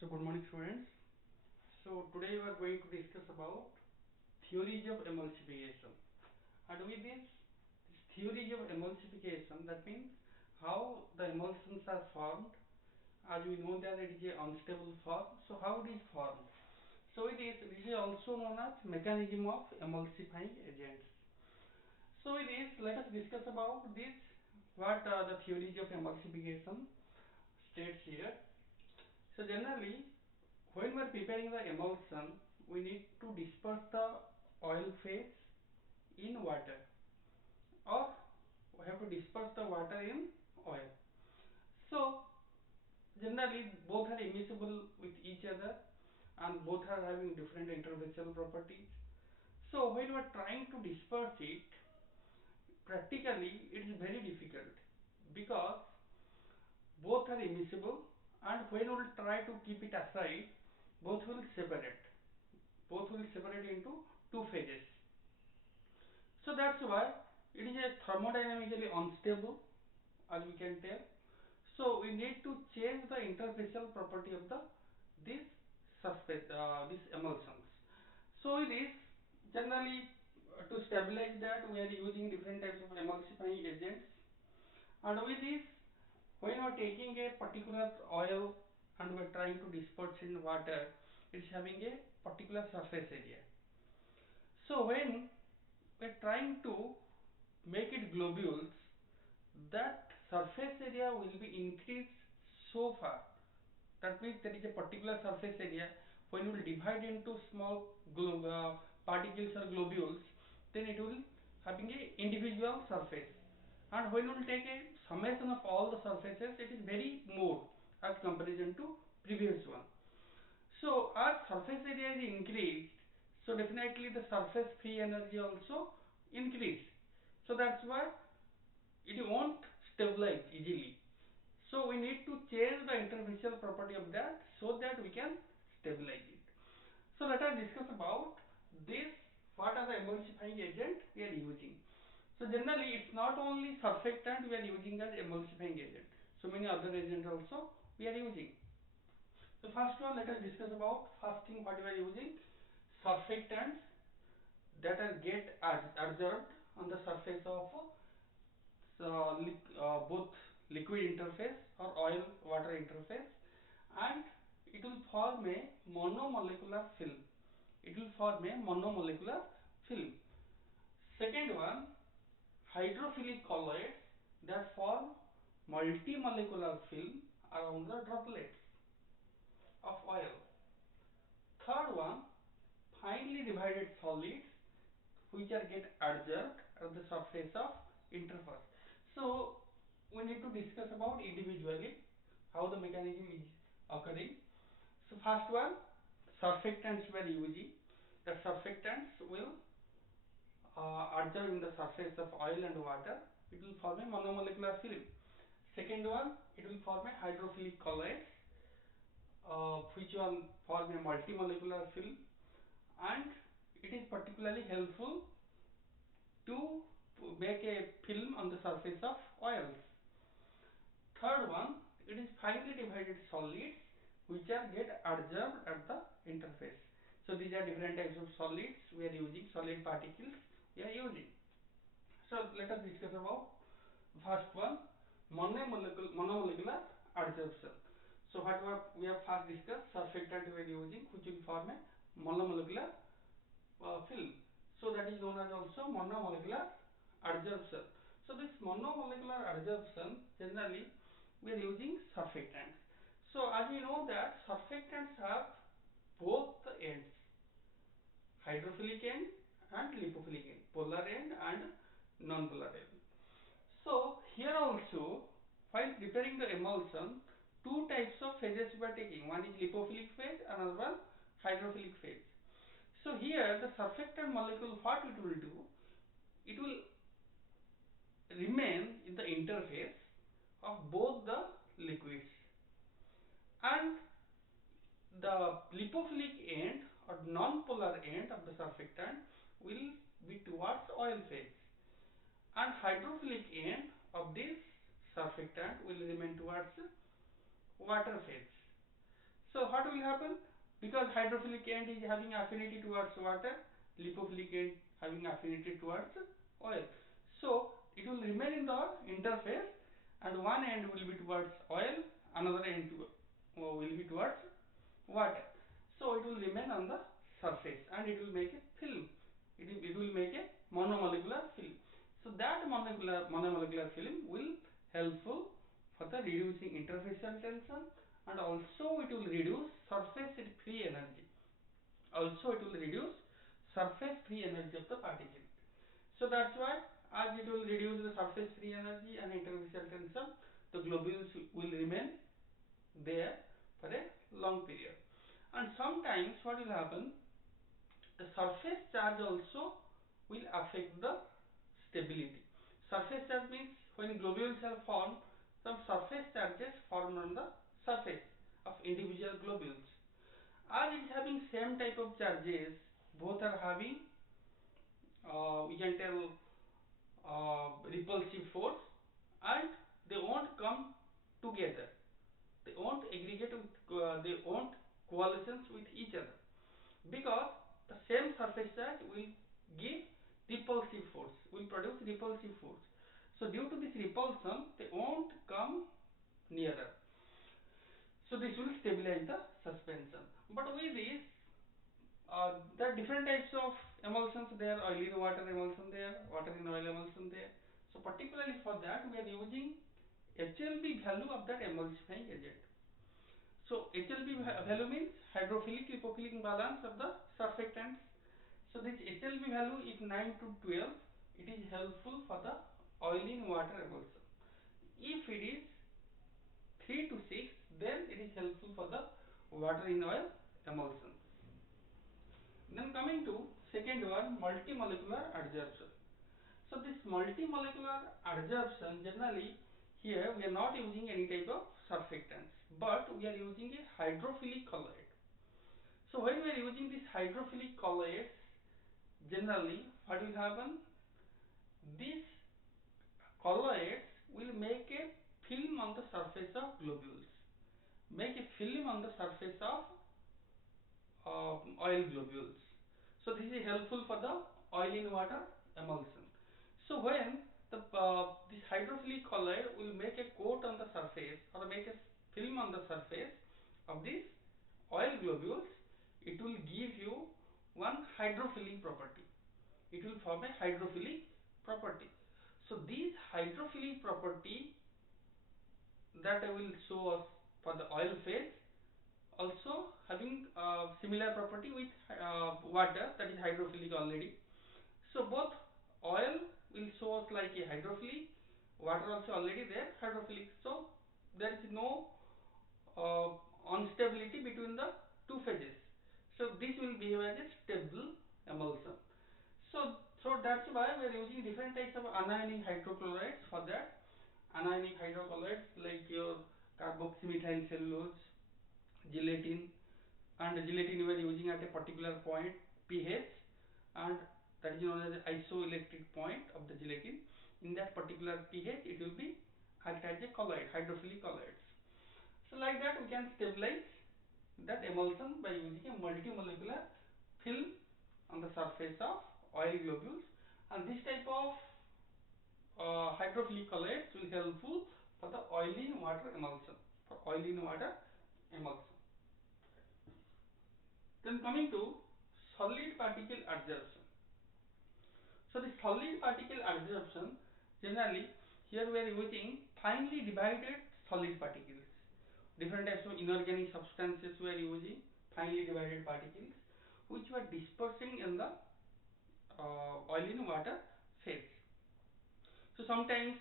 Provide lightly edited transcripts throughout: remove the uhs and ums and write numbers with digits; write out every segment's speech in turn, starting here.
So good morning students. So today we are going to discuss about theories of emulsification. And with this theories of emulsification, that means how the emulsions are formed. As we know that it is a unstable form. So how it is formed? So this is also known as mechanism of emulsifying agents. So with this, let us discuss about this. What are the theories of emulsification states here. So generally, when we are preparing the emulsion, we need to disperse the oil phase in water, or we have to disperse the water in oil. So generally both are immiscible with each other and both are having different interfacial properties. So when we are trying to disperse it, practically it is very difficult because both are immiscible, and when we will try to keep it aside, both will separate. Both will separate into two phases. So that's why it is a thermodynamically unstable, as we can tell. So we need to change the interfacial property of this surface, these emulsions. So it is generally to stabilize that we are using different types of emulsifying agents, and with this, when we are taking a particular oil and we are trying to disperse in water, it is having a particular surface area. So when we are trying to make it globules, that surface area will be increased so far. That means there is a particular surface area. When you will divide into small particles or globules, then it will having a individual surface. And when you will take a summation of all the surfaces, it is very more as comparison to previous one. So as surface area is increased, so definitely the surface free energy also increased. So that's why it won't stabilize easily. So we need to change the interfacial property of that so that we can stabilize it. So let us discuss about this. What are the emulsifying agent we are using? So generally it's not only surfactant we are using as emulsifying agent. So many other agents also we are using. So first one, let us discuss about first thing what we are using: surfactants that are get adsorbed on the surface of both liquid interface or oil water interface, and it will form a monomolecular film. It will form a monomolecular film. Second one, hydrophilic colloids that form multimolecular film around the droplets of oil. Third one, finely divided solids which are get adsorbed at the surface of interface. So we need to discuss about individually how the mechanism is occurring. So first one, surfactants we are using. The surfactants will adsorb in the surface of oil and water. It will form a monomolecular film. Second one, it will form a hydrophilic colloids, which will form a multimolecular film, and it is particularly helpful to make a film on the surface of oils. Third one, it is finely divided solids which are get adsorbed at the interface. So these are different types of solids we are using, solid particles we are using. So let us discuss about first one, monomolecular adsorption. So what we have first discussed, surfactant we are using which will form a monomolecular film. So that is known as also monomolecular adsorption. So this monomolecular adsorption, generally we are using surfactants. So as we know that surfactants have both the ends, hydrophilic end and lipophilic end, polar end and non-polar end. So here also, while preparing the emulsion, two types of phases we are taking. One is lipophilic phase, another one hydrophilic phase. So here the surfactant molecule, what it will do, it will remain in the interface of both the liquids, and the lipophilic end or non-polar end of the surfactant will be towards oil phase, and hydrophilic end of this surfactant will remain towards water phase. So what we will happen? Because hydrophilic end is having affinity towards water, lipophilic end having affinity towards oil. So it will remain in the interface, and one end will be towards oil, another end will be towards water. So it will remain on the surface and it will make a film. It will make a monomolecular film. So that monomolecular film will helpful for the reducing interfacial tension, and also it will reduce surface free energy. Also it will reduce surface free energy of the particle. So that's why, as it will reduce the surface free energy and interfacial tension, the globules will remain there for a long period. And sometimes what will happen, the surface charge also will affect the stability. Surface charge means when globules are formed, some surface charges formed on the surface of individual globules. As it is having same type of charges, both are having we can tell repulsive force, and they won't come together. They won't aggregate with, they won't coalescence with each other, because the same surface charge will give repulsive force, will produce repulsive force. So due to this repulsion, they won't come nearer. So this will stabilize the suspension. But with this, there are different types of emulsions there, oil in water emulsion there, water in oil emulsion there. So particularly for that, we are using HLB value of that emulsifying agent. So HLB value means hydrophilic lipophilic balance of the surfactants. So this HLB value, if 9 to 12, it is helpful for the oil in water emulsion. If it is 3 to 6, then it is helpful for the water in oil emulsion. Then coming to second one, multimolecular adsorption. So this multimolecular adsorption, generally here we are not using any type of surfactants, but we are using a hydrophilic colloid. So when we are using this hydrophilic colloids, generally what will happen, these colloids will make a film on the surface of globules, make a film on the surface of oil globules. So this is helpful for the oil in water emulsion. So when this hydrophilic colloid will make a coat on the surface, or make a film on the surface of these oil globules, it will give you one hydrophilic property. It will form a hydrophilic property. So these hydrophilic property that I will show us for the oil phase, also having similar property with water, that is hydrophilic already. So both oil will show us like a hydrophilic, water also already there hydrophilic. So there is no instability between the two phases. So this will behave as a stable emulsion. So that's why we are using different types of anionic hydrochlorides for that. Anionic hydrochlorides like your carboxymethyl cellulose, gelatin, and gelatin we are using at a particular point pH, and that is known as the isoelectric point of the gelatin. In that particular pH, it will be act as a colloid, hydrophilic colloids. So like that we can stabilize that emulsion by using a multimolecular film on the surface of oil globules, and this type of hydrophilic colloids will helpful for the oil in water emulsion, for oil in water emulsion. Then coming to solid particle adsorption. So the solid particle adsorption, generally here we are using finely divided solid particles. Different types of inorganic substances we are using, finely divided particles, which we are dispersing in the oil in water phase. So sometimes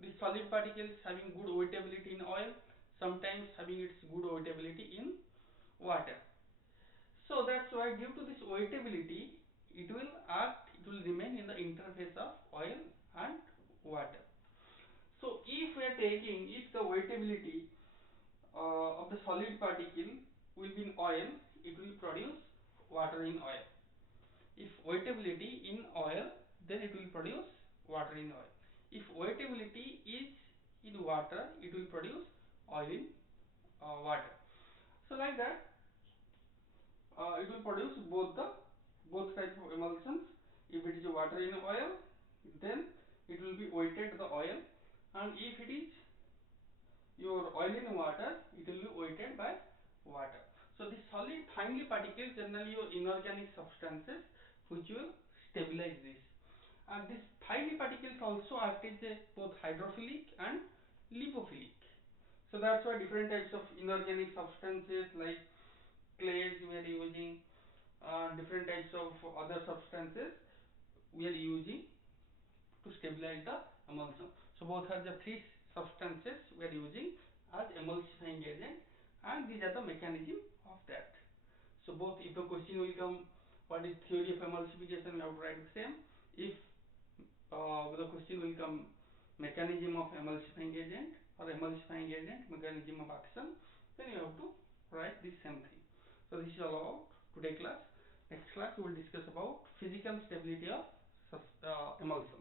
the solid particles having good weightability in oil, sometimes having its good weightability in water. So that's why, due to this weightability, it will remain in the interface of oil and water. So if we are taking, if the weightability of the solid particle will be in oil, it will produce water in oil. If weightability in oil, then it will produce water in oil. If weightability is in water, it will produce oil in water. So like that, it will produce both types of emulsions. If it is water in oil, then it will be weighted the oil, and if it is your oil in water, it will be weighted by water. So these solid finely particles generally your inorganic substances which will stabilize this. And these finely particles also act as both hydrophilic and lipophilic. So that's why different types of inorganic substances like clays we are using, different types of other substances we are using to stabilize the emulsion. So both are the three substances we are using as emulsifying agent, and these are the mechanism of that. So both, if the question will come what is theory of emulsification, we have to write the same. If the question will come mechanism of emulsifying agent or emulsifying agent mechanism of action, then you have to write the same thing. So this is all about today class. Next class we will discuss about physical stability of emulsion.